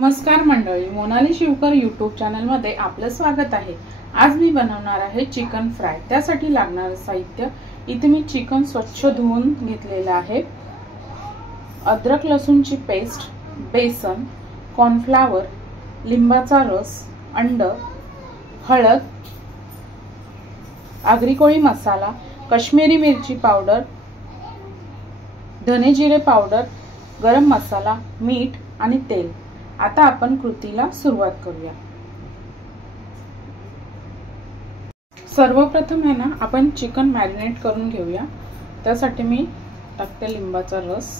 नमस्कार मंडळी, Monali Shivkar YouTube channel मध्ये आपलं स्वागत आहे। आज मी बनवणार आहे चिकन फ्राय। त्यासाठी लागणारे साहित्य इथे मी चिकन स्वच्छ धुवून घेतलेले आहे। अद्रक लसूणची पेस्ट, बेसन, कॉर्नफ्लॉवर, लिंबाचा रस, अंड, हळद, आगरी कोळी मसाला, काश्मीरी मिरची पावडर, धने जिरे पावडर, गरम मसाला, मीठ आणि तेल। आता आपण कृतीला सुरुवात करूया। सर्वप्रथम आहे ना आपण चिकन मॅरिनेट करून घेऊया। त्यासाठी मी टाकते लिंबाचा रस,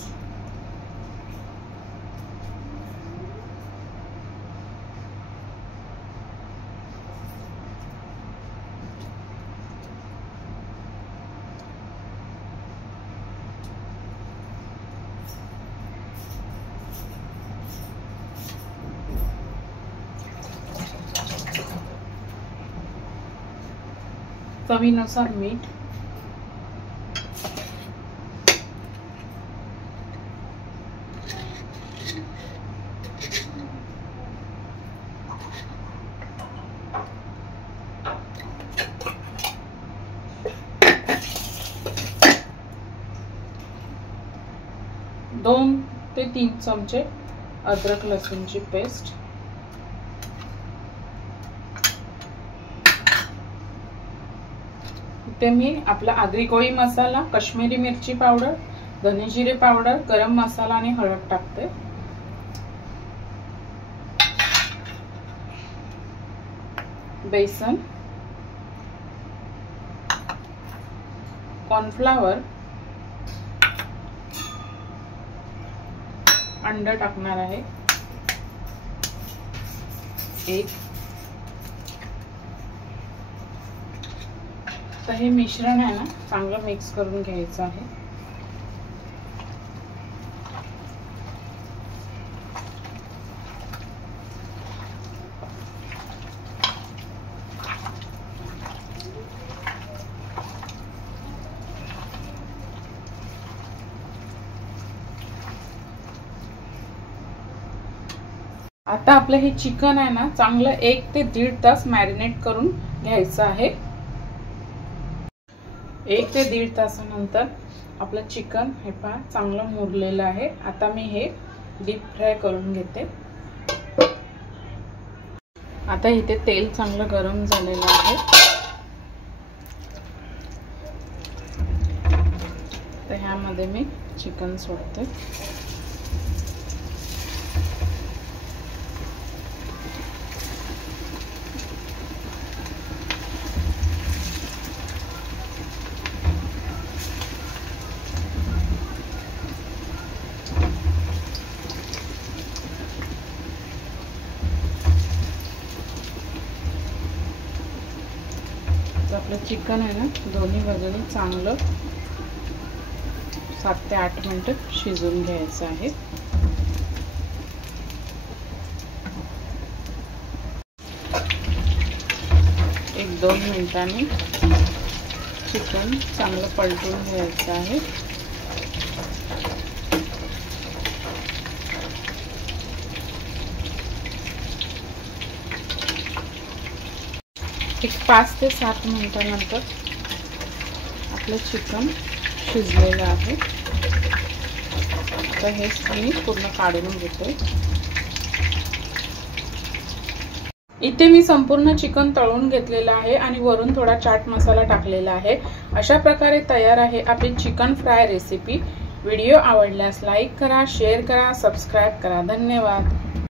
चवीनुसार मीठ, दोन ते 3 चमचे अद्रक लसूणची पेस्ट, इथे मी आपला आगरी कोळी मसाला, काश्मीरी मिरची पावडर, धने जिरे पावडर, गरम मसाला आणि हळद टाकते। बेसन, कॉर्नफ्लॉवर, अंड टाकणार आहे एक। तर हे मिश्रण आहे ना चांगलं मिक्स करून घ्यायचं आहे। आता आपलं हे चिकन आहे ना चांगलं 1 ते 1.5 तास मॅरिनेट करून घ्यायचं आहे। 1 ते 1.5 तासानंतर आपलं चिकन हे पहा चांगलं मुरलेलं आहे। आता मी हे डीप फ्राय करून घेते। आता इथे तेल चांगलं गरम झालेलं आहे। तर ह्यामध्ये मी चिकन सोडते। आपलं चिकन आहे ना दोन्ही बाजूने चांगलं 7 ते 8 मिनिटं शिजवून घ्यायचं आहे। एक 2 मिनिटांनी चिकन चांगलं पलटून घ्यायचं आहे। एक 5 ते 7 मिनिटांनंतर आपलं चिकन शिजलेलं आहे। तर हे मी पूर्ण काढून घेते। इथे मी संपूर्ण चिकन तळून घेतलेलं आहे आणि वरून थोडा चाट मसाला टाकलेला आहे। अशा प्रकारे तयार आहे आपली चिकन फ्राय रेसिपी। व्हिडिओ आवडल्यास लाईक करा, शेअर करा, सबस्क्राइब करा। धन्यवाद।